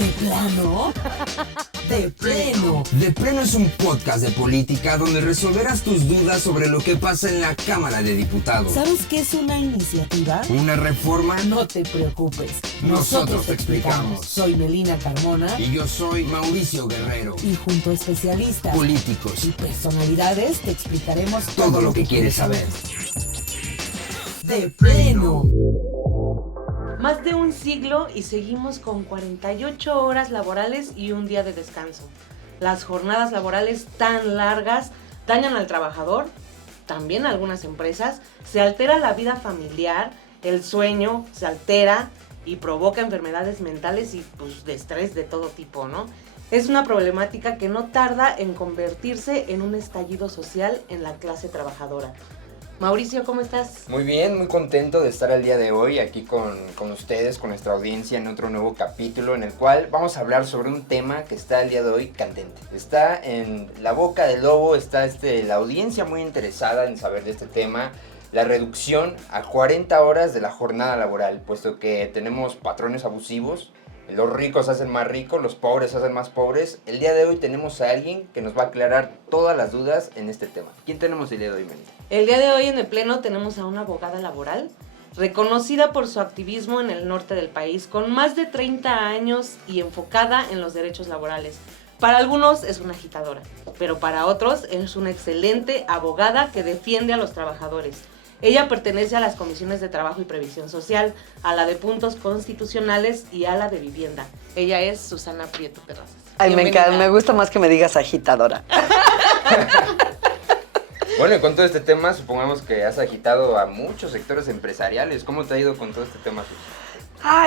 ¿De plano? De pleno. De Pleno es un podcast de política donde resolverás tus dudas sobre lo que pasa en la Cámara de Diputados. ¿Sabes qué es una iniciativa? ¿Una reforma? No te preocupes. Nosotros te explicamos. Soy Melina Carmona. Y yo soy Mauricio Guerrero. Y junto a especialistas, políticos y personalidades te explicaremos todo lo que quieres saber. De Pleno. Más de un siglo y seguimos con 48 horas laborales y un día de descanso. Las jornadas laborales tan largas dañan al trabajador, también a algunas empresas, se altera la vida familiar, el sueño se altera y provoca enfermedades mentales y pues de estrés de todo tipo, ¿no? Es una problemática que no tarda en convertirse en un estallido social en la clase trabajadora. Mauricio, ¿cómo estás? Muy bien, muy contento de estar el día de hoy aquí con ustedes, con nuestra audiencia en otro nuevo capítulo en el cual vamos a hablar sobre un tema que está el día de hoy candente. Está en la boca del lobo, está la audiencia muy interesada en saber de este tema, la reducción a 40 horas de la jornada laboral, puesto que tenemos patrones abusivos. Los ricos se hacen más ricos, los pobres se hacen más pobres. El día de hoy tenemos a alguien que nos va a aclarar todas las dudas en este tema. ¿Quién tenemos el día de hoy, Melina? El día de hoy en el Pleno tenemos a una abogada laboral reconocida por su activismo en el norte del país, con más de 30 años y enfocada en los derechos laborales. Para algunos es una agitadora, pero para otros es una excelente abogada que defiende a los trabajadores. Ella pertenece a las comisiones de Trabajo y Previsión Social, a la de Puntos Constitucionales y a la de Vivienda. Ella es Susana Prieto Terrazas. Ay, me encanta, me gusta más que me digas agitadora. Bueno, y con todo este tema, supongamos que has agitado a muchos sectores empresariales. ¿Cómo te ha ido con todo este tema, Sus?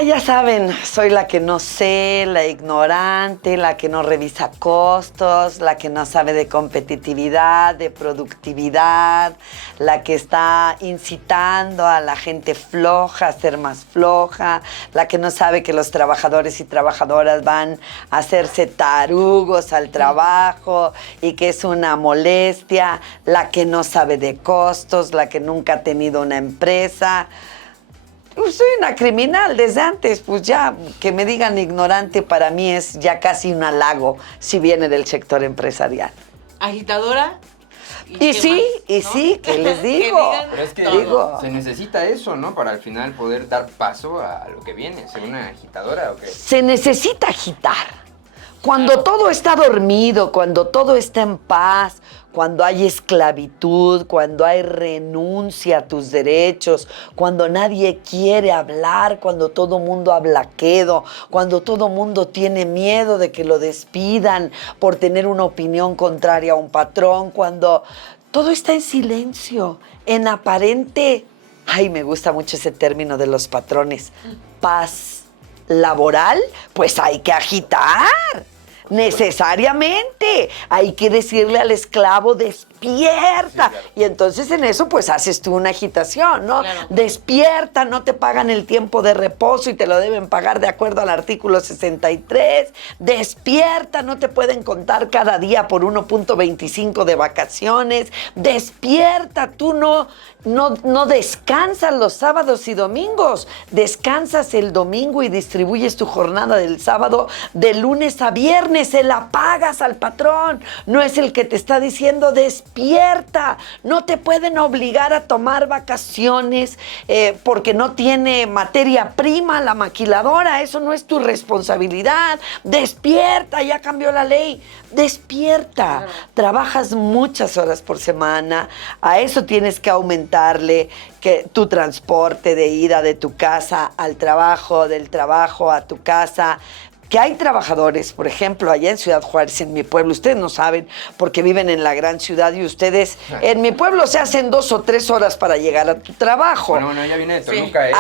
Ya saben, soy la que no sé, la ignorante, la que no revisa costos, la que no sabe de competitividad, de productividad, la que está incitando a la gente floja a ser más floja, la que no sabe que los trabajadores y trabajadoras van a hacerse tarugos al trabajo y que es una molestia, la que no sabe de costos, la que nunca ha tenido una empresa. Pues soy una criminal desde antes, pues ya que me digan ignorante para mí es ya casi un halago si viene del sector empresarial. Agitadora. Y sí, ¿qué les digo? Pero es que se necesita eso, ¿no? Para al final poder dar paso a lo que viene, ser una agitadora, ¿o qué? Se necesita agitar. Cuando todo está dormido, cuando todo está en paz, cuando hay esclavitud, cuando hay renuncia a tus derechos, cuando nadie quiere hablar, cuando todo mundo habla quedo, cuando todo mundo tiene miedo de que lo despidan por tener una opinión contraria a un patrón, cuando todo está en silencio, en aparente, me gusta mucho ese término de los patrones, paz laboral, pues hay que agitar. Necesariamente hay que decirle al esclavo despierta, sí, claro. Y entonces en eso pues haces tú una agitación, ¿no? Claro. Despierta, no te pagan el tiempo de reposo y te lo deben pagar de acuerdo al artículo 63, despierta, no te pueden contar cada día por 1.25 de vacaciones, despierta, tú no descansas los sábados y domingos, descansas el domingo y distribuyes tu jornada del sábado de lunes a viernes, se la pagas al patrón, no es el que te está diciendo despierta, no te pueden obligar a tomar vacaciones porque no tiene materia prima la maquiladora, eso no es tu responsabilidad, despierta, ya cambió la ley, despierta, claro. Trabajas muchas horas por semana, a eso tienes que aumentarle que tu transporte de ida de tu casa al trabajo, del trabajo a tu casa. Que hay trabajadores, por ejemplo, allá en Ciudad Juárez, en mi pueblo, ustedes no saben porque viven en la gran ciudad y ustedes, en mi pueblo se hacen 2 o 3 horas para llegar a tu trabajo. Bueno, ya viene de Toluca, sí.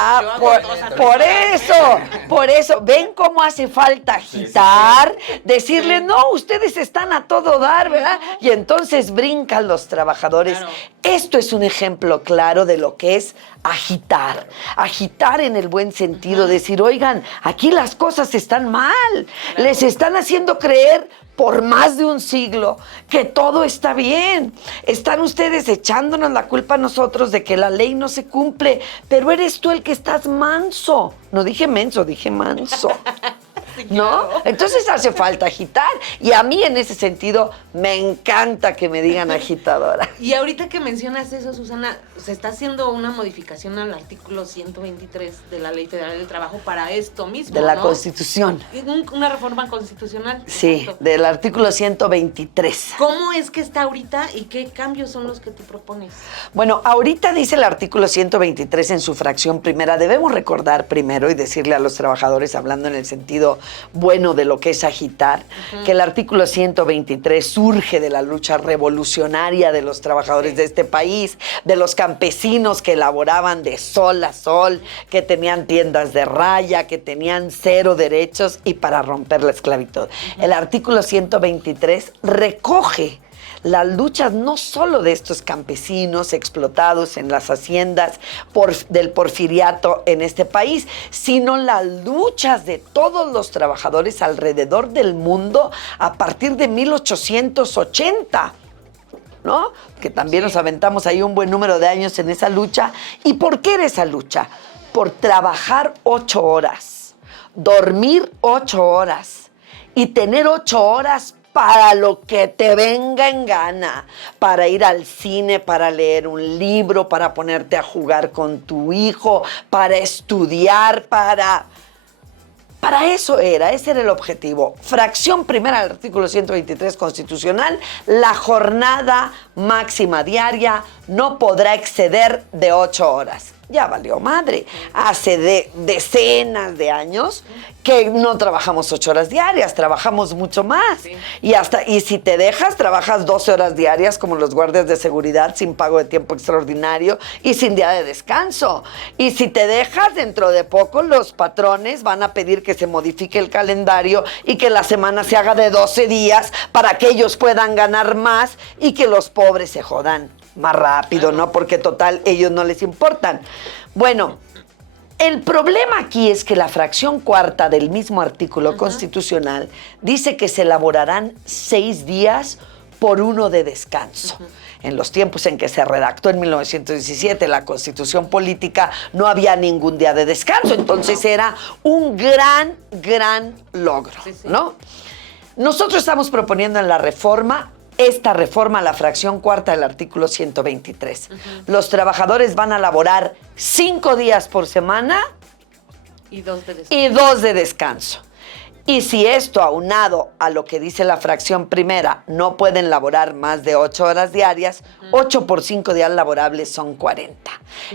Por eso, ven cómo hace falta agitar, decirle, no, ustedes están a todo dar, ¿verdad? Y entonces brincan los trabajadores. Claro. Esto es un ejemplo claro de lo que es agitar. Agitar en el buen sentido, decir, oigan, aquí las cosas están mal. Les están haciendo creer por más de un siglo que todo está bien. Están ustedes echándonos la culpa a nosotros de que la ley no se cumple, pero eres tú el que estás manso. No dije menso, dije manso. Sí, ¿no? claro. Entonces hace falta agitar. Y a mí en ese sentido me encanta que me digan agitadora. Y ahorita que mencionas eso, Susana, se está haciendo una modificación al artículo 123 de la Ley Federal del Trabajo para esto mismo, De la ¿no? Constitución. Una reforma constitucional. Sí, Exacto. del artículo 123. ¿Cómo es que está ahorita y qué cambios son los que tú propones? Bueno, ahorita dice el artículo 123 en su fracción primera. Debemos recordar primero y decirle a los trabajadores, hablando en el sentido bueno de lo que es agitar, que el artículo 123 surge de la lucha revolucionaria de los trabajadores de este país, de los campesinos que elaboraban de sol a sol, que tenían tiendas de raya, que tenían cero derechos y para romper la esclavitud. El artículo 123 recoge las luchas no solo de estos campesinos explotados en las haciendas del porfiriato en este país, sino las luchas de todos los trabajadores alrededor del mundo a partir de 1880. ¿No? Que también nos aventamos ahí un buen número de años en esa lucha. ¿Y por qué era esa lucha? Por trabajar 8 horas, dormir 8 horas y tener 8 horas para lo que te venga en gana, para ir al cine, para leer un libro, para ponerte a jugar con tu hijo, para estudiar, para eso ese era el objetivo. Fracción primera del artículo 123 constitucional, la jornada máxima diaria no podrá exceder de 8 horas. Ya valió madre. Hace decenas de años que no trabajamos 8 horas diarias, trabajamos mucho más. Sí. Y si te dejas, trabajas 12 horas diarias como los guardias de seguridad sin pago de tiempo extraordinario y sin día de descanso. Y si te dejas, dentro de poco los patrones van a pedir que se modifique el calendario y que la semana se haga de 12 días para que ellos puedan ganar más y que los pobres se jodan más rápido, ¿no? Porque total, ellos no les importan. Bueno, el problema aquí es que la fracción cuarta del mismo artículo constitucional dice que se elaborarán 6 días por 1 de descanso. En los tiempos en que se redactó en 1917 la Constitución Política, no había ningún día de descanso. Entonces era un gran logro, ¿no? Nosotros estamos proponiendo en la reforma esta reforma a la fracción cuarta del artículo 123. Los trabajadores van a laborar 5 días por semana Y 2 de descanso. y 2 de descanso. Y si esto, aunado a lo que dice la fracción primera, no pueden laborar más de 8 horas diarias, 8 por 5 días laborables son 40.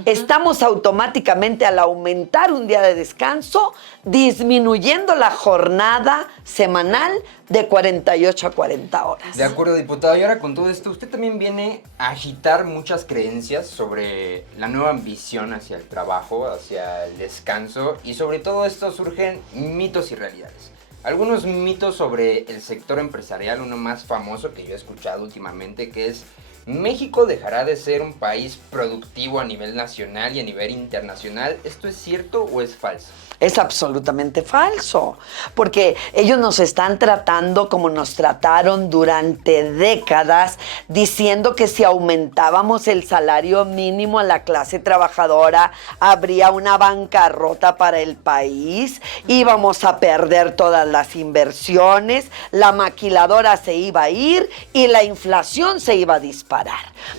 Estamos automáticamente, al aumentar un día de descanso, disminuyendo la jornada semanal de 48 a 40 horas. De acuerdo, diputado. Y ahora con todo esto, usted también viene a agitar muchas creencias sobre la nueva ambición hacia el trabajo, hacia el descanso, y sobre todo esto surgen mitos y realidades. Algunos mitos sobre el sector empresarial, uno más famoso que yo he escuchado últimamente, que es: México dejará de ser un país productivo a nivel nacional y a nivel internacional. ¿Esto es cierto o es falso? Es absolutamente falso, porque ellos nos están tratando como nos trataron durante décadas, diciendo que si aumentábamos el salario mínimo a la clase trabajadora, habría una bancarrota para el país, íbamos a perder todas las inversiones, la maquiladora se iba a ir y la inflación se iba a disparar.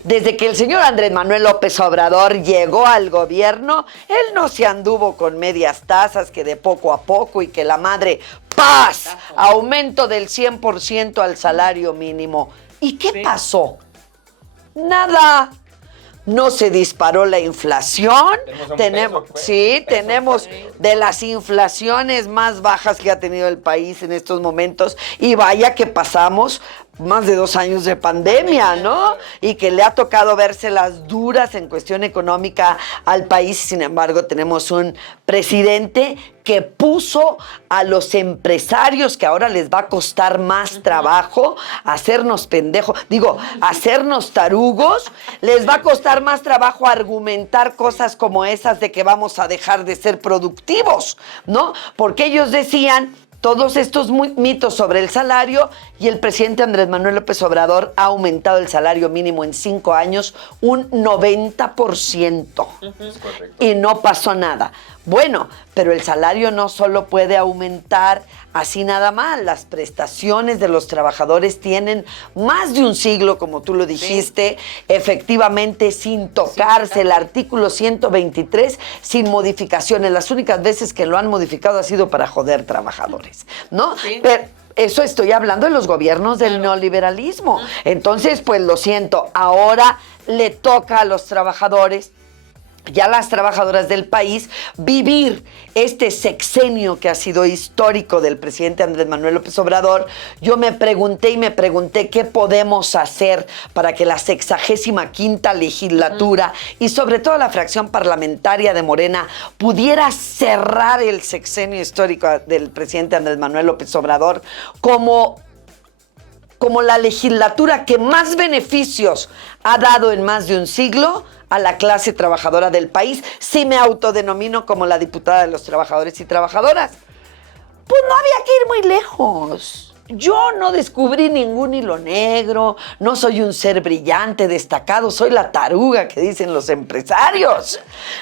Desde que el señor Andrés Manuel López Obrador llegó al gobierno, él no se anduvo con medias tasas, que de poco a poco y que la madre, ¡paz! Aumento del 100% al salario mínimo. ¿Y qué pasó? Nada. No se disparó la inflación. Tenemos de las inflaciones más bajas que ha tenido el país en estos momentos. Y vaya que pasamos más de 2 años de pandemia, ¿no? Y que le ha tocado verse las duras en cuestión económica al país. Sin embargo, tenemos un presidente que puso a los empresarios, que ahora les va a costar más trabajo hacernos pendejos, hacernos tarugos, les va a costar más trabajo argumentar cosas como esas de que vamos a dejar de ser productivos, ¿no? Porque ellos decían todos estos mitos sobre el salario, y el presidente Andrés Manuel López Obrador ha aumentado el salario mínimo en 5 años un 90%. Es correcto. Y no pasó nada. Bueno, pero el salario no solo puede aumentar así nada más. Las prestaciones de los trabajadores tienen más de un siglo, como tú lo dijiste, efectivamente sin tocarse el artículo 123, sin modificaciones. Las únicas veces que lo han modificado ha sido para joder trabajadores, ¿no? Sí. Pero eso estoy hablando de los gobiernos del neoliberalismo. Entonces, pues lo siento, ahora le toca a los trabajadores y a las trabajadoras del país vivir este sexenio que ha sido histórico del presidente Andrés Manuel López Obrador. Yo me pregunté qué podemos hacer para que la 65ª legislatura y sobre todo la fracción parlamentaria de Morena pudiera cerrar el sexenio histórico del presidente Andrés Manuel López Obrador como la legislatura que más beneficios ha dado en más de un siglo a la clase trabajadora del país. Sí me autodenomino como la diputada de los trabajadores y trabajadoras. Pues no había que ir muy lejos. Yo no descubrí ningún hilo negro, no soy un ser brillante, destacado, soy la taruga que dicen los empresarios.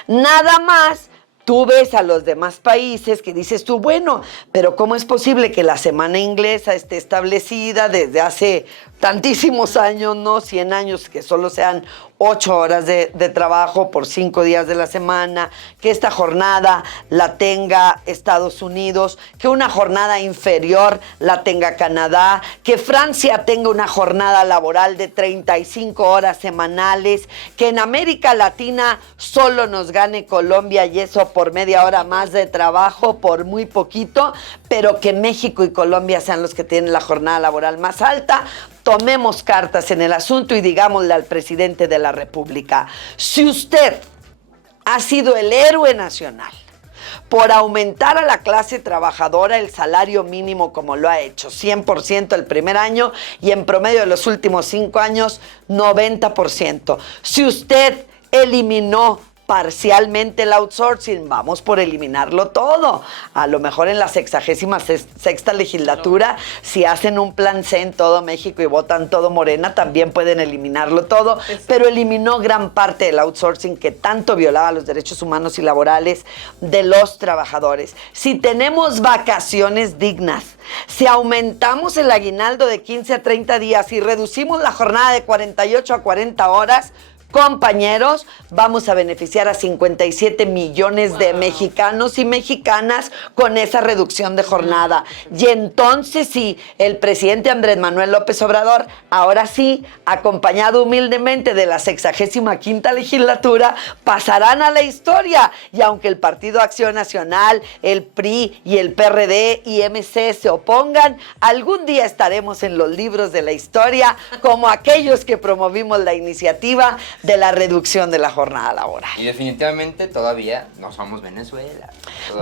Nada más. Tú ves a los demás países que dices tú, bueno, pero ¿cómo es posible que la semana inglesa esté establecida desde hace tantísimos años, no 100 años, que solo sean 8 horas de trabajo por 5 días de la semana, que esta jornada la tenga Estados Unidos, que una jornada inferior la tenga Canadá, que Francia tenga una jornada laboral de 35 horas semanales, que en América Latina solo nos gane Colombia y eso por media hora más de trabajo, por muy poquito, pero que México y Colombia sean los que tienen la jornada laboral más alta. Tomemos cartas en el asunto y digámosle al presidente de la República, si usted ha sido el héroe nacional por aumentar a la clase trabajadora el salario mínimo como lo ha hecho, 100% el primer año y en promedio de los últimos 5 años, 90%. Si usted eliminó parcialmente el outsourcing, vamos por eliminarlo todo. A lo mejor en la 66ª legislatura, si hacen un plan C en todo México y votan todo Morena, también pueden eliminarlo todo, pero eliminó gran parte del outsourcing que tanto violaba los derechos humanos y laborales de los trabajadores. Si tenemos vacaciones dignas, si aumentamos el aguinaldo de 15 a 30 días y reducimos la jornada de 48 a 40 horas, compañeros, vamos a beneficiar a 57 millones de mexicanos y mexicanas con esa reducción de jornada. Y entonces sí, el presidente Andrés Manuel López Obrador, ahora sí, acompañado humildemente de la 65ª legislatura, pasarán a la historia. Y aunque el Partido Acción Nacional, el PRI y el PRD y MC se opongan, algún día estaremos en los libros de la historia como aquellos que promovimos la iniciativa de la reducción de la jornada laboral. Y definitivamente todavía no somos Venezuela.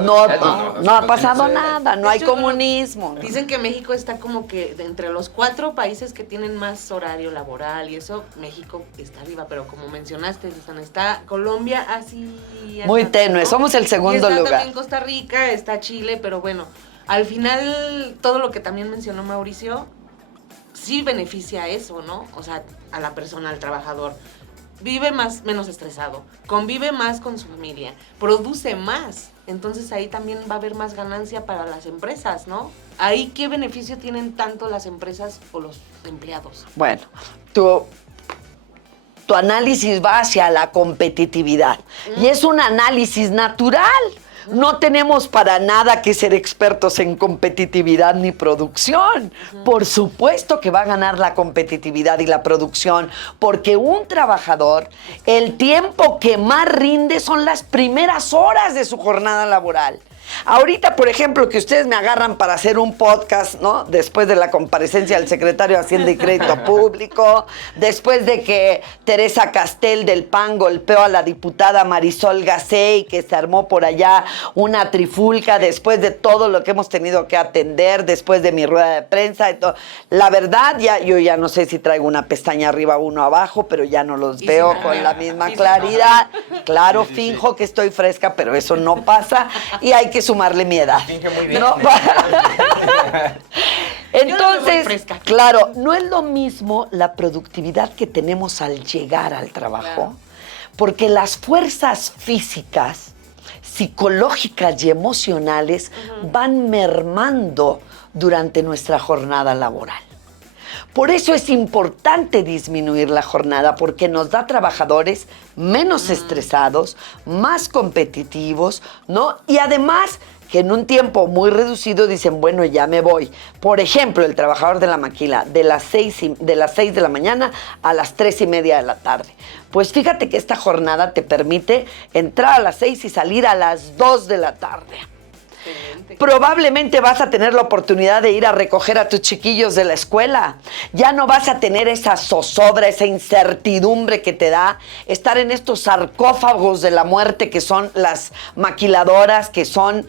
No ha somos pasado Venezuela. nada, no De hay hecho, comunismo. Dicen que México está como que de entre los 4 países que tienen más horario laboral y eso, México está arriba, pero como mencionaste, Susana, está Colombia así... Muy hasta, tenue, ¿no? somos el segundo y está lugar. También Costa Rica, está Chile, pero bueno, al final todo lo que también mencionó Mauricio sí beneficia a eso, ¿no? O sea, a la persona, al trabajador. Vive menos estresado, convive más con su familia, produce más. Entonces ahí también va a haber más ganancia para las empresas, ¿no? Ahí, ¿qué beneficio tienen tanto las empresas o los empleados? Bueno, tu análisis va hacia la competitividad y es un análisis natural. No tenemos para nada que ser expertos en competitividad ni producción. Por supuesto que va a ganar la competitividad y la producción, porque un trabajador, el tiempo que más rinde son las primeras horas de su jornada laboral. Ahorita, por ejemplo, que ustedes me agarran para hacer un podcast, ¿no? Después de la comparecencia del secretario de Hacienda y Crédito Público, después de que Teresa Castel del PAN golpeó a la diputada Marisol Gacé y que se armó por allá una trifulca, después de todo lo que hemos tenido que atender, después de mi rueda de prensa y todo. La verdad, yo ya no sé si traigo una pestaña arriba o uno abajo, pero ya no los veo con la misma claridad. Claro, finjo que estoy fresca, pero eso no pasa y hay que sumarle mi edad. Finge muy bien. ¿No? Yo no me voy Entonces, fresca. claro, no es lo mismo la productividad que tenemos al llegar al trabajo, Claro. porque las fuerzas físicas, psicológicas y emocionales van mermando durante nuestra jornada laboral. Por eso es importante disminuir la jornada, porque nos da trabajadores menos estresados, más competitivos, ¿no? Y además que en un tiempo muy reducido dicen, bueno, ya me voy. Por ejemplo, el trabajador de la maquila, de las 6 de la mañana a las 3:30 de la tarde. Pues fíjate que esta jornada te permite entrar a las 6 y salir a las 2 de la tarde. Excelente. Probablemente vas a tener la oportunidad de ir a recoger a tus chiquillos de la escuela. Ya no vas a tener esa zozobra, esa incertidumbre que te da estar en estos sarcófagos de la muerte que son las maquiladoras, que son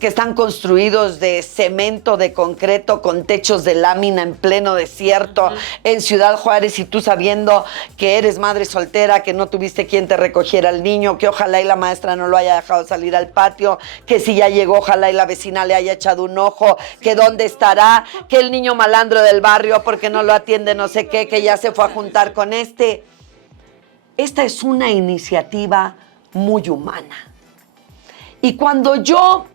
que están construidos de cemento, de concreto, con techos de lámina en pleno desierto, en Ciudad Juárez, y tú sabiendo que eres madre soltera, que no tuviste quien te recogiera al niño, que ojalá y la maestra no lo haya dejado salir al patio, que si ya llegó, ojalá y la vecina le haya echado un ojo, que dónde estará, que el niño malandro del barrio porque no lo atiende no sé qué, que ya se fue a juntar con este. Esta es una iniciativa muy humana. Y cuando yo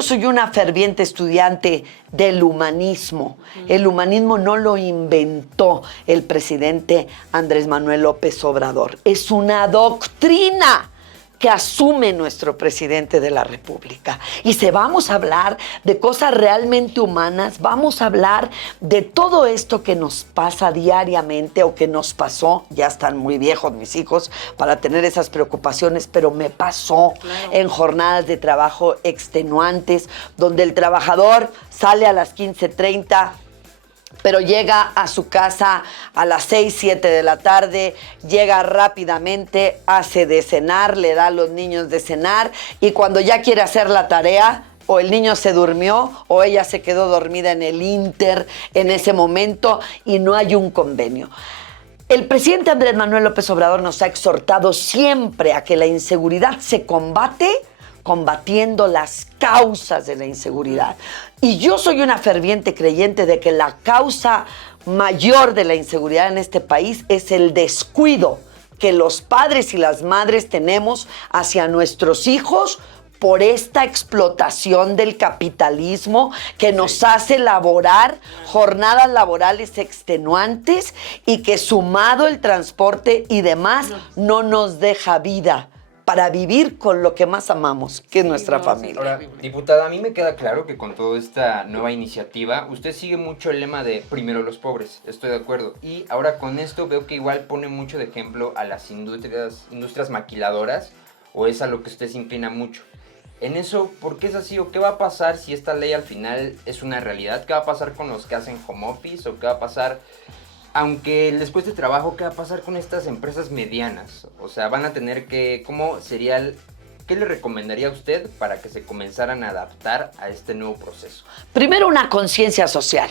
soy una ferviente estudiante del humanismo. El humanismo no lo inventó el presidente Andrés Manuel López Obrador. Es una doctrina que asume nuestro presidente de la República. Y si vamos a hablar de cosas realmente humanas, vamos a hablar de todo esto que nos pasa diariamente o que nos pasó. Ya están muy viejos mis hijos para tener esas preocupaciones, pero me pasó en jornadas de trabajo extenuantes, donde el trabajador sale a las 15:30, pero llega a su casa a las 6, 7 de la tarde, llega rápidamente, hace de cenar, le da a los niños de cenar, y cuando ya quiere hacer la tarea, o el niño se durmió, o ella se quedó dormida en el Inter en ese momento, y no hay un convenio. El presidente Andrés Manuel López Obrador nos ha exhortado siempre a que la inseguridad se combate combatiendo las causas de la inseguridad. Y yo soy una ferviente creyente de que la causa mayor de la inseguridad en este país es el descuido que los padres y las madres tenemos hacia nuestros hijos por esta explotación del capitalismo que nos hace laborar jornadas laborales extenuantes y que, sumado el transporte y demás, no nos deja vida para vivir con lo que más amamos, que es nuestra familia. Ahora, diputada, a mí me queda claro que con toda esta nueva iniciativa, usted sigue mucho el lema de primero los pobres, estoy de acuerdo. Y ahora con esto veo que igual pone mucho de ejemplo a las industrias maquiladoras, o es a lo que usted se inclina mucho. En eso, ¿por qué es así? ¿O qué va a pasar si esta ley al final es una realidad? ¿Qué va a pasar con los que hacen home office? ¿O qué va a pasar, aunque después de trabajo, qué va a pasar con estas empresas medianas? O sea, van a tener que, ¿cómo sería qué le recomendaría a usted para que se comenzaran a adaptar a este nuevo proceso? Primero, una conciencia social.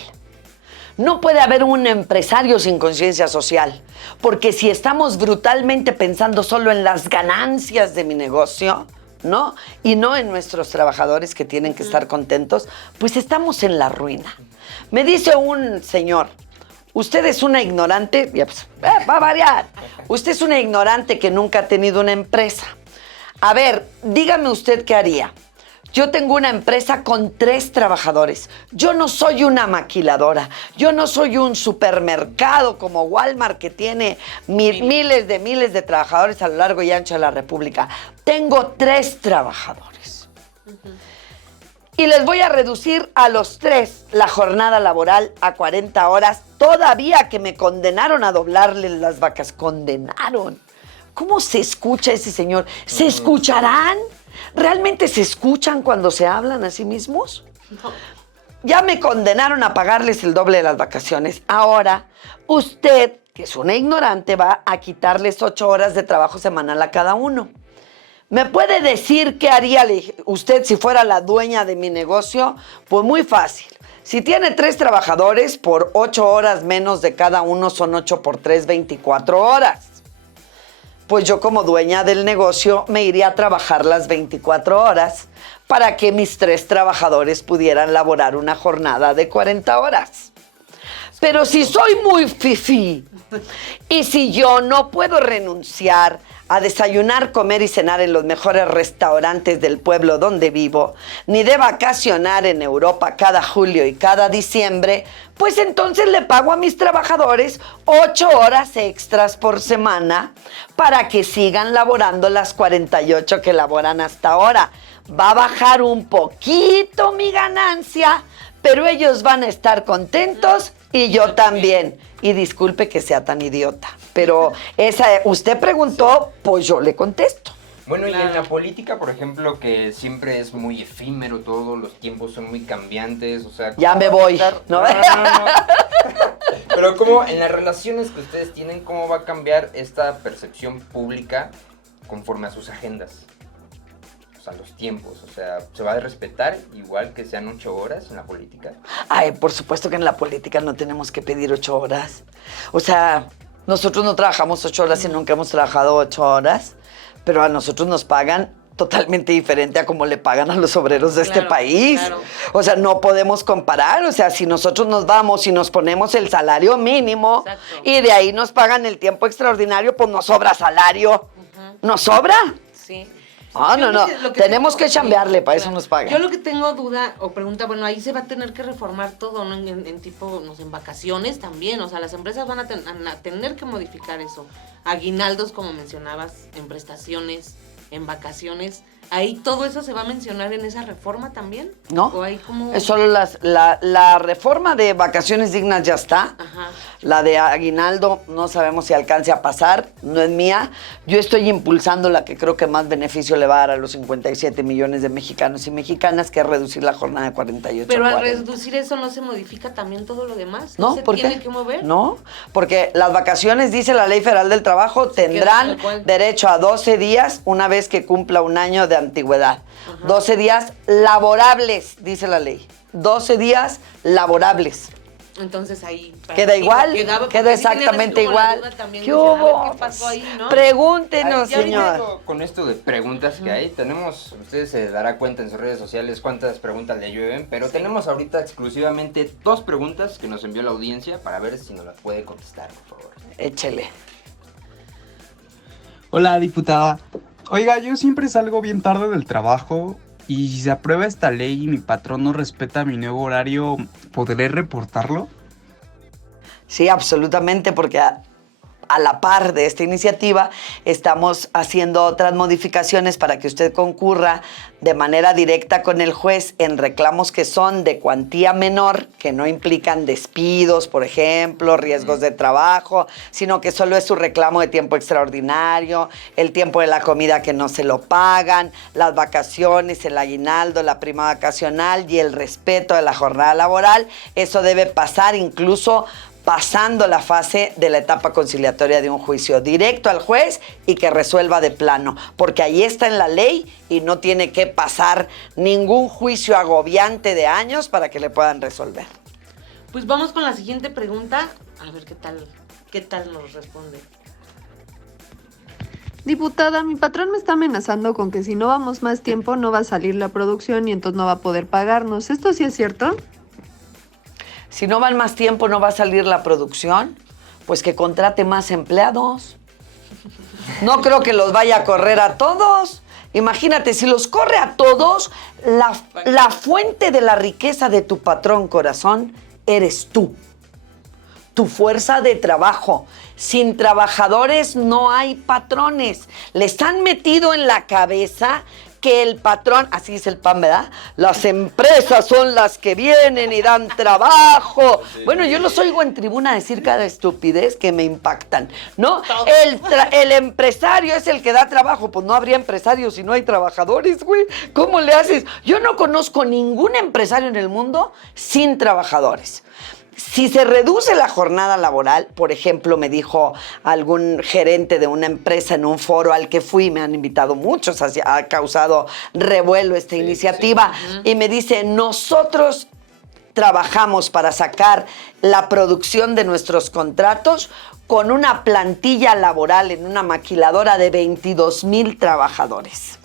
No puede haber un empresario sin conciencia social, porque si estamos brutalmente pensando solo en las ganancias de mi negocio, ¿no? Y no en nuestros trabajadores que tienen que estar contentos, pues estamos en la ruina. Me dice un señor: usted es una ignorante, ya pues, va a variar. Usted es una ignorante que nunca ha tenido una empresa. A ver, dígame usted qué haría. Yo tengo una empresa con 3 trabajadores. Yo no soy una maquiladora. Yo no soy un supermercado como Walmart que tiene miles de trabajadores a lo largo y ancho de la República. Tengo 3 trabajadores. Y les voy a reducir a los 3 la jornada laboral a 40 horas. Todavía que me condenaron a doblarle las vacas. Condenaron. ¿Cómo se escucha ese señor? ¿Se escucharán? ¿Realmente se escuchan cuando se hablan a sí mismos? No. Ya me condenaron a pagarles el doble de las vacaciones. Ahora, usted, que es una ignorante, va a quitarles 8 horas de trabajo semanal a cada uno. ¿Me puede decir qué haría usted si fuera la dueña de mi negocio? Pues muy fácil. Si tiene 3 trabajadores, por 8 horas menos de cada uno son 8 por 3, 24 horas. pues yo como dueña del negocio me iría a trabajar las 24 horas para que mis 3 trabajadores pudieran laborar una jornada de 40 horas. Pero si soy muy fifí y si yo no puedo renunciar a desayunar, comer y cenar en los mejores restaurantes del pueblo donde vivo, ni de vacacionar en Europa cada julio y cada diciembre, pues entonces le pago a mis trabajadores 8 horas extras por semana para que sigan laborando las 48 que laboran hasta ahora. Va a bajar un poquito mi ganancia, pero ellos van a estar contentos y yo también. Y disculpe que sea tan idiota, pero usted preguntó, pues yo le contesto. Bueno, y en la política, por ejemplo, que siempre es muy efímero todo, los tiempos son muy cambiantes, o sea... Ya me voy, ¿no? No. Pero como en las relaciones que ustedes tienen, ¿cómo va a cambiar esta percepción pública conforme a sus agendas? O sea, los tiempos, o sea, ¿se va a respetar igual que sean 8 horas en la política? Ay, por supuesto que en la política no tenemos que pedir 8 horas. O sea, nosotros no trabajamos 8 horas y nunca hemos trabajado 8 horas, pero a nosotros nos pagan totalmente diferente a como le pagan a los obreros de este país. Claro. O sea, no podemos comparar. O sea, si nosotros nos vamos y nos ponemos el salario mínimo, exacto, y de ahí nos pagan el tiempo extraordinario, pues nos sobra salario. ¿Nos sobra? Sí. No. Tenemos que chambearle, para eso nos pagan. Yo lo que tengo duda o pregunta, bueno, ahí se va a tener que reformar todo, ¿no? En tipo, no sé, en vacaciones también. O sea, las empresas van a tener que modificar eso. Aguinaldos, como mencionabas, en prestaciones, en vacaciones. ¿Ahí todo eso se va a mencionar en esa reforma también? No, ¿O hay como... es solo la reforma de vacaciones dignas ya está. Ajá. La de aguinaldo no sabemos si alcance a pasar, no es mía. Yo estoy impulsando la que creo que más beneficio le va a dar a los 57 millones de mexicanos y mexicanas, que es reducir la jornada de 48 Pero a al 40. reducir eso, ¿no se modifica también todo lo demás? No, se ¿por qué? tiene que mover? No, porque las vacaciones, dice la Ley Federal del Trabajo, tendrán derecho a 12 días una vez que cumpla un año de antigüedad. Ajá. 12 días laborables, dice la ley. 12 días laborables. Entonces ahí... ¿Queda igual? Queda exactamente igual. ¿Qué hubo? ¿Qué pasó ahí, no? Pregúntenos, señor. Con esto de preguntas que hay, ustedes se dará cuenta en sus redes sociales cuántas preguntas le llueven, pero tenemos ahorita exclusivamente 2 preguntas que nos envió la audiencia para ver si nos las puede contestar, por favor. Échele. Hola, diputada. Oiga, yo siempre salgo bien tarde del trabajo y si se aprueba esta ley y mi patrón no respeta mi nuevo horario, ¿podré reportarlo? Sí, absolutamente, porque a la par de esta iniciativa estamos haciendo otras modificaciones para que usted concurra de manera directa con el juez en reclamos que son de cuantía menor, que no implican despidos, por ejemplo, riesgos de trabajo, sino que solo es su reclamo de tiempo extraordinario, el tiempo de la comida que no se lo pagan, las vacaciones, el aguinaldo, la prima vacacional y el respeto de la jornada laboral. Eso debe pasar incluso pasando la fase de la etapa conciliatoria de un juicio, directo al juez y que resuelva de plano, porque ahí está en la ley y no tiene que pasar ningún juicio agobiante de años para que le puedan resolver. Pues vamos con la siguiente pregunta, a ver qué tal nos responde. Diputada, mi patrón me está amenazando con que si no vamos más tiempo no va a salir la producción y entonces no va a poder pagarnos. ¿Esto sí es cierto? Si no van más tiempo, no va a salir la producción, pues que contrate más empleados. No creo que los vaya a correr a todos. Imagínate, si los corre a todos, la fuente de la riqueza de tu patrón, corazón, eres tú. Tu fuerza de trabajo. Sin trabajadores no hay patrones. Les han metido en la cabeza que el patrón, así dice el PAN, ¿verdad? Las empresas son las que vienen y dan trabajo. Bueno, yo los oigo en tribuna decir cada estupidez que me impactan, ¿no? El empresario es el que da trabajo. Pues no habría empresarios si no hay trabajadores, güey. ¿Cómo le haces? Yo no conozco ningún empresario en el mundo sin trabajadores. Si se reduce la jornada laboral, por ejemplo, me dijo algún gerente de una empresa en un foro al que fui, me han invitado muchos, ha causado revuelo esta iniciativa, y me dice, nosotros trabajamos para sacar la producción de nuestros contratos con una plantilla laboral en una maquiladora de 22,000 trabajadores.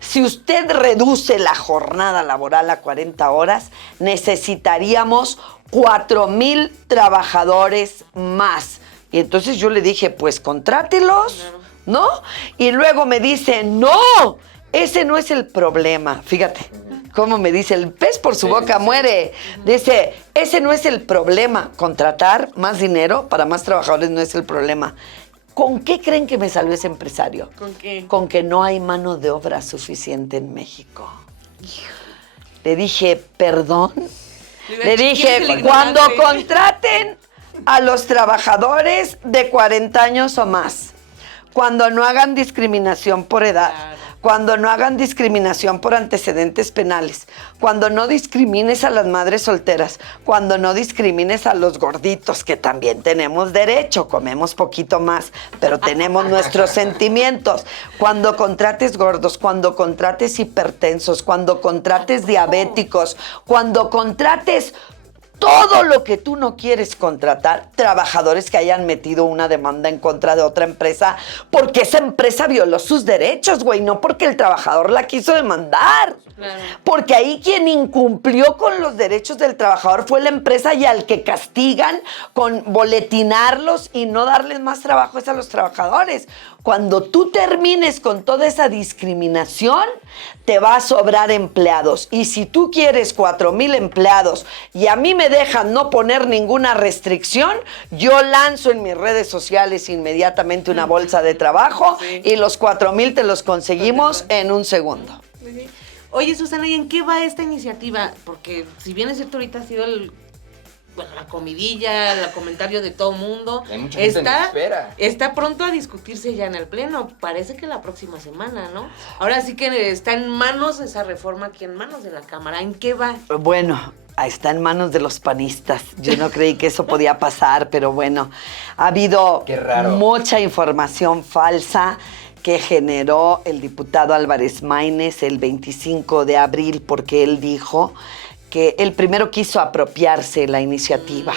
Si usted reduce la jornada laboral a 40 horas, necesitaríamos 4,000 trabajadores más. Y entonces yo le dije, pues contrátelos, ¿no? Y luego me dice, no, ese no es el problema. Fíjate cómo me dice, el pez por su boca muere. Dice, ese no es el problema. Contratar más dinero para más trabajadores no es el problema. ¿Con qué creen que me salió ese empresario? ¿Con qué? Con que no hay mano de obra suficiente en México. Le dije, ¿perdón? Le dije, cuando contraten a los trabajadores de 40 años o más, cuando no hagan discriminación por edad, cuando no hagan discriminación por antecedentes penales, cuando no discrimines a las madres solteras, cuando no discrimines a los gorditos, que también tenemos derecho, comemos poquito más, pero tenemos nuestros sentimientos. Cuando contrates gordos, cuando contrates hipertensos, cuando contrates diabéticos, cuando contrates todo lo que tú no quieres contratar, trabajadores que hayan metido una demanda en contra de otra empresa porque esa empresa violó sus derechos, güey, no porque el trabajador la quiso demandar. Claro. Porque ahí quien incumplió con los derechos del trabajador fue la empresa y al que castigan con boletinarlos y no darles más trabajo es a los trabajadores. Cuando tú termines con toda esa discriminación, te va a sobrar empleados. Y si tú quieres 4,000 empleados y a mí me dejan no poner ninguna restricción, yo lanzo en mis redes sociales inmediatamente una bolsa de trabajo y los 4,000 te los conseguimos en un segundo. Oye, Susana, ¿y en qué va esta iniciativa? Porque si bien es cierto, ahorita ha sido la comidilla, el comentario de todo mundo. Hay mucha gente en espera. Está pronto a discutirse ya en el Pleno. Parece que la próxima semana, ¿no? Ahora sí que está en manos esa reforma aquí, en manos de la Cámara. ¿En qué va? Bueno, está en manos de los panistas. Yo no creí que eso podía pasar, pero bueno, ha habido mucha información falsa que generó el diputado Álvarez Maínez el 25 de abril, porque él dijo que él primero quiso apropiarse la iniciativa.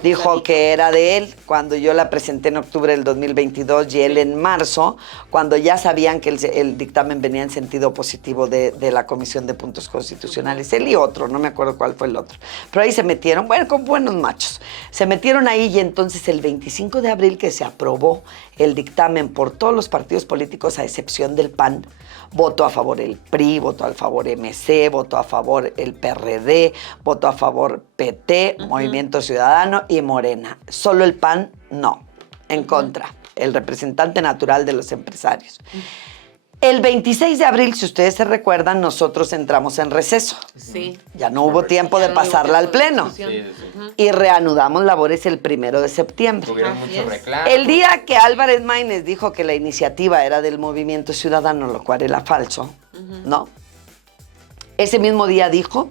Dijo que era de él cuando yo la presenté en octubre del 2022 y él en marzo, cuando ya sabían que el dictamen venía en sentido positivo de la Comisión de Puntos Constitucionales. Él y otro, no me acuerdo cuál fue el otro. Pero ahí se metieron, bueno, con buenos machos. Se metieron ahí y entonces el 25 de abril que se aprobó el dictamen por todos los partidos políticos a excepción del PAN, votó a favor el PRI, votó a favor MC, votó a favor el PRD, votó a favor PT, Movimiento Ciudadano y Morena. Solo el PAN no, en contra, el representante natural de los empresarios. El 26 de abril, si ustedes se recuerdan, nosotros entramos en receso. Sí. Ya no hubo tiempo de pasarla al Pleno. Y reanudamos labores el 1 de septiembre. Tuvieron mucho reclamo. El día que Álvarez Maínez dijo que la iniciativa era del Movimiento Ciudadano, lo cual era falso, ¿no? Ese mismo día dijo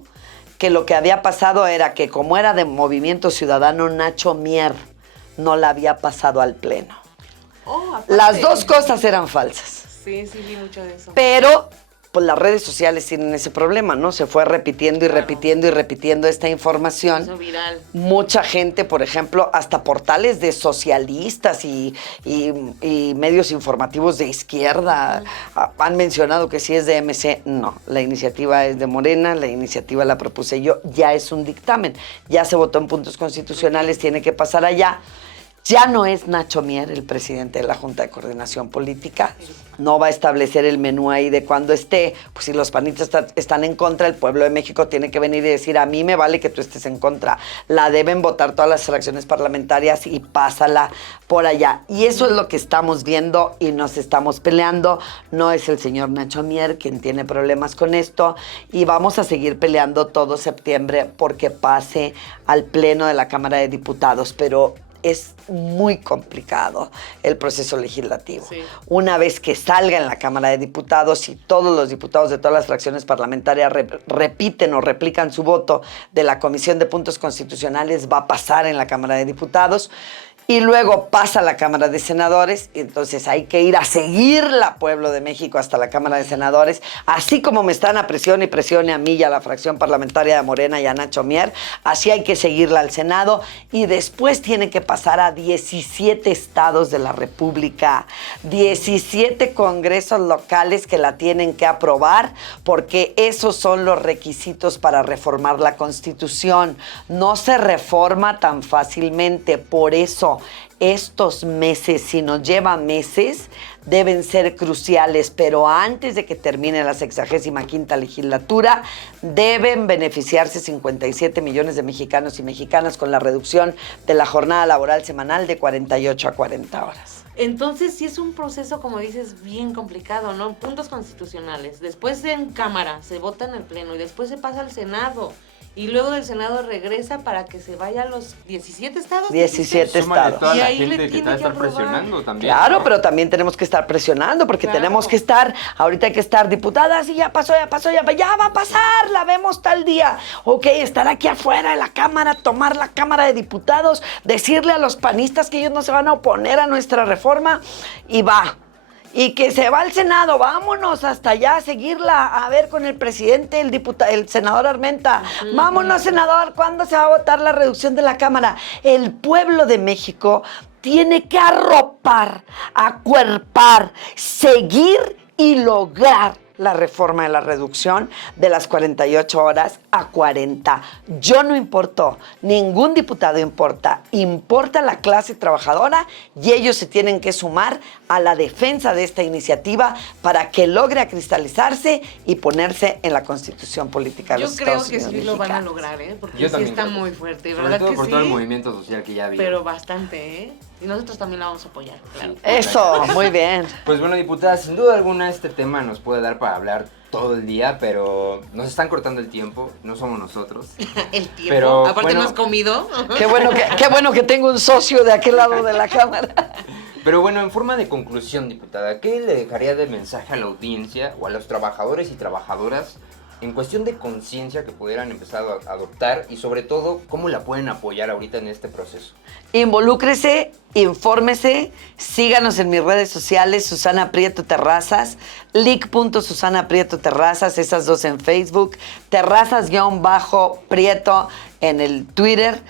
que lo que había pasado era que como era de Movimiento Ciudadano, Nacho Mier no la había pasado al Pleno. Las dos cosas eran falsas. Sí, vi mucho de eso. Pero, pues las redes sociales tienen ese problema, ¿no? Se fue repitiendo y repitiendo y repitiendo esta información. Eso viral. Mucha gente, por ejemplo, hasta portales de socialistas y medios informativos de izquierda han mencionado que si es de MC. No, la iniciativa es de Morena, la iniciativa la propuse yo, ya es un dictamen, ya se votó en puntos constitucionales, tiene que pasar allá. Ya no es Nacho Mier el presidente de la Junta de Coordinación Política. No va a establecer el menú ahí de cuando esté. Pues si los panistas están en contra, el pueblo de México tiene que venir y decir, a mí me vale que tú estés en contra. La deben votar todas las fracciones parlamentarias y pásala por allá. Y eso es lo que estamos viendo y nos estamos peleando. No es el señor Nacho Mier quien tiene problemas con esto. Y vamos a seguir peleando todo septiembre porque pase al Pleno de la Cámara de Diputados. Pero es muy complicado el proceso legislativo. Sí. Una vez que salga en la Cámara de Diputados y todos los diputados de todas las fracciones parlamentarias repiten o replican su voto de la Comisión de Puntos Constitucionales, va a pasar en la Cámara de Diputados y luego pasa a la Cámara de Senadores, y entonces hay que ir a seguirla, Pueblo de México, hasta la Cámara de Senadores, así como me están a presione y presione a mí y a la fracción parlamentaria de Morena y a Nacho Mier, así hay que seguirla al Senado, y después tiene que pasar a 17 estados de la República, 17 congresos locales que la tienen que aprobar, porque esos son los requisitos para reformar la Constitución. No se reforma tan fácilmente, por eso estos meses, si nos llevan meses, deben ser cruciales, pero antes de que termine la 65ª legislatura, deben beneficiarse 57 millones de mexicanos y mexicanas con la reducción de la jornada laboral semanal de 48 a 40 horas. Entonces sí es un proceso, como dices, bien complicado, ¿no? Puntos constitucionales, después en Cámara, se vota en el Pleno y después se pasa al Senado. Y luego del Senado regresa para que se vaya a los 17 estados. 17 estados. Toda Y la ahí gente le que tiene está que estar aprobar. presionando también. Claro, ¿no? pero también tenemos que estar presionando porque Claro. tenemos que estar, ahorita hay que estar diputadas y ya pasó, ya va a pasar, la vemos tal día. Ok, estar aquí afuera de la Cámara, tomar la Cámara de Diputados, decirle a los panistas que ellos no se van a oponer a nuestra reforma y va. Y que se va al Senado, vámonos hasta allá a seguirla, a ver con el presidente, el senador Armenta. Vámonos, senador, ¿cuándo se va a votar la reducción de la Cámara? El pueblo de México tiene que arropar, acuerpar, seguir y lograr la reforma de la reducción de las 48 horas a 40. Yo no importo, ningún diputado importa, importa la clase trabajadora y ellos se tienen que sumar a la defensa de esta iniciativa para que logre cristalizarse y ponerse en la Constitución Política de Yo los creo Estados que Unidos sí lo van a mexicanos. lograr, ¿eh? Porque Yo sí también está creo que muy sí. fuerte, Sobre ¿verdad todo que por sí? todo el movimiento social que ya había. Pero bastante, ¿eh? Y nosotros también la vamos a apoyar, claro. Eso, muy bien. Pues bueno, diputada, sin duda alguna este tema nos puede dar para hablar todo el día, pero nos están cortando el tiempo, no somos nosotros. El tiempo. Pero, Aparte bueno, no has comido. Qué bueno que tengo un socio de aquel lado de la Cámara. Pero bueno, en forma de conclusión, diputada, ¿qué le dejaría de mensaje a la audiencia o a los trabajadores y trabajadoras en cuestión de conciencia que pudieran empezar a adoptar y sobre todo, cómo la pueden apoyar ahorita en este proceso? Involúcrese, infórmese, síganos en mis redes sociales, Susana Prieto Terrazas, lic.Susana Prieto Terrazas, esas dos en Facebook, Terrazas-Prieto en el Twitter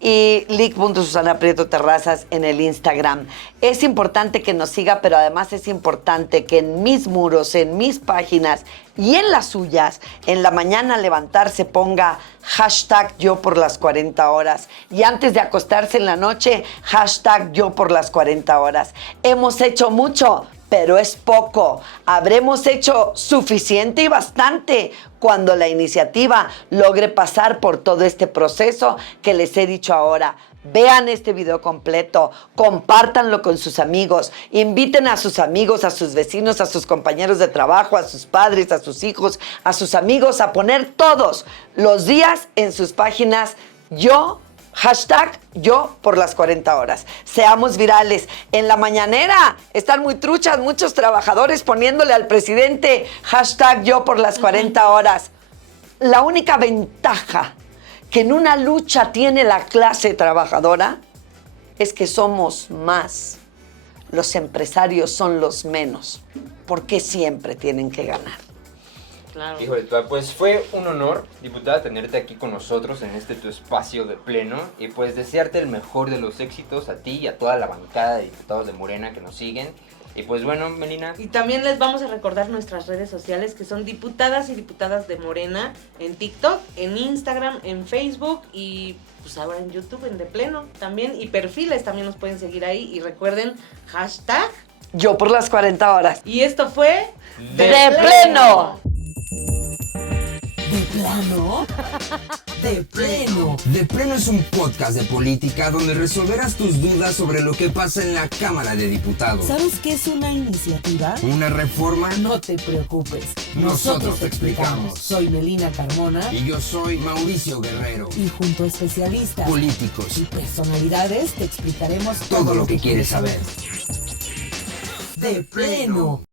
y lic.Susana Prieto Terrazas en el Instagram. Es importante que nos siga, pero además es importante que en mis muros, en mis páginas y en las suyas, en la mañana al levantarse ponga hashtag yo por las 40 horas y antes de acostarse en la noche, hashtag yo por las 40 horas. Hemos hecho mucho, pero es poco. Habremos hecho suficiente y bastante cuando la iniciativa logre pasar por todo este proceso que les he dicho ahora. Vean este video completo, compártanlo con sus amigos, inviten a sus amigos, a sus vecinos, a sus compañeros de trabajo, a sus padres, a sus hijos, a sus amigos, a poner todos los días en sus páginas hashtag yo por las 40 horas. Seamos virales. En la mañanera están muy truchas muchos trabajadores poniéndole al presidente hashtag yo por las 40 horas. La única ventaja que en una lucha tiene la clase trabajadora es que somos más. Los empresarios son los menos. ¿Por qué siempre tienen que ganar? Claro. Híjole, pues fue un honor, diputada, tenerte aquí con nosotros en este tu espacio de pleno y pues desearte el mejor de los éxitos a ti y a toda la bancada de diputados de Morena que nos siguen. Y pues bueno, Melina. Y también les vamos a recordar nuestras redes sociales que son diputadas y diputadas de Morena en TikTok, en Instagram, en Facebook y pues ahora en YouTube, en De Pleno también. Y perfiles también nos pueden seguir ahí. Y recuerden, hashtag yo por las 40 horas. Y esto fue ¡De Pleno! ¿De plano? De pleno. De Pleno es un podcast de política donde resolverás tus dudas sobre lo que pasa en la Cámara de Diputados. ¿Sabes qué es una iniciativa? ¿Una reforma? No te preocupes. Nosotros te explicamos. Soy Melina Carmona. Y yo soy Mauricio Guerrero. Y junto a especialistas Políticos. y personalidades te explicaremos Todo lo que quieres saber. De pleno.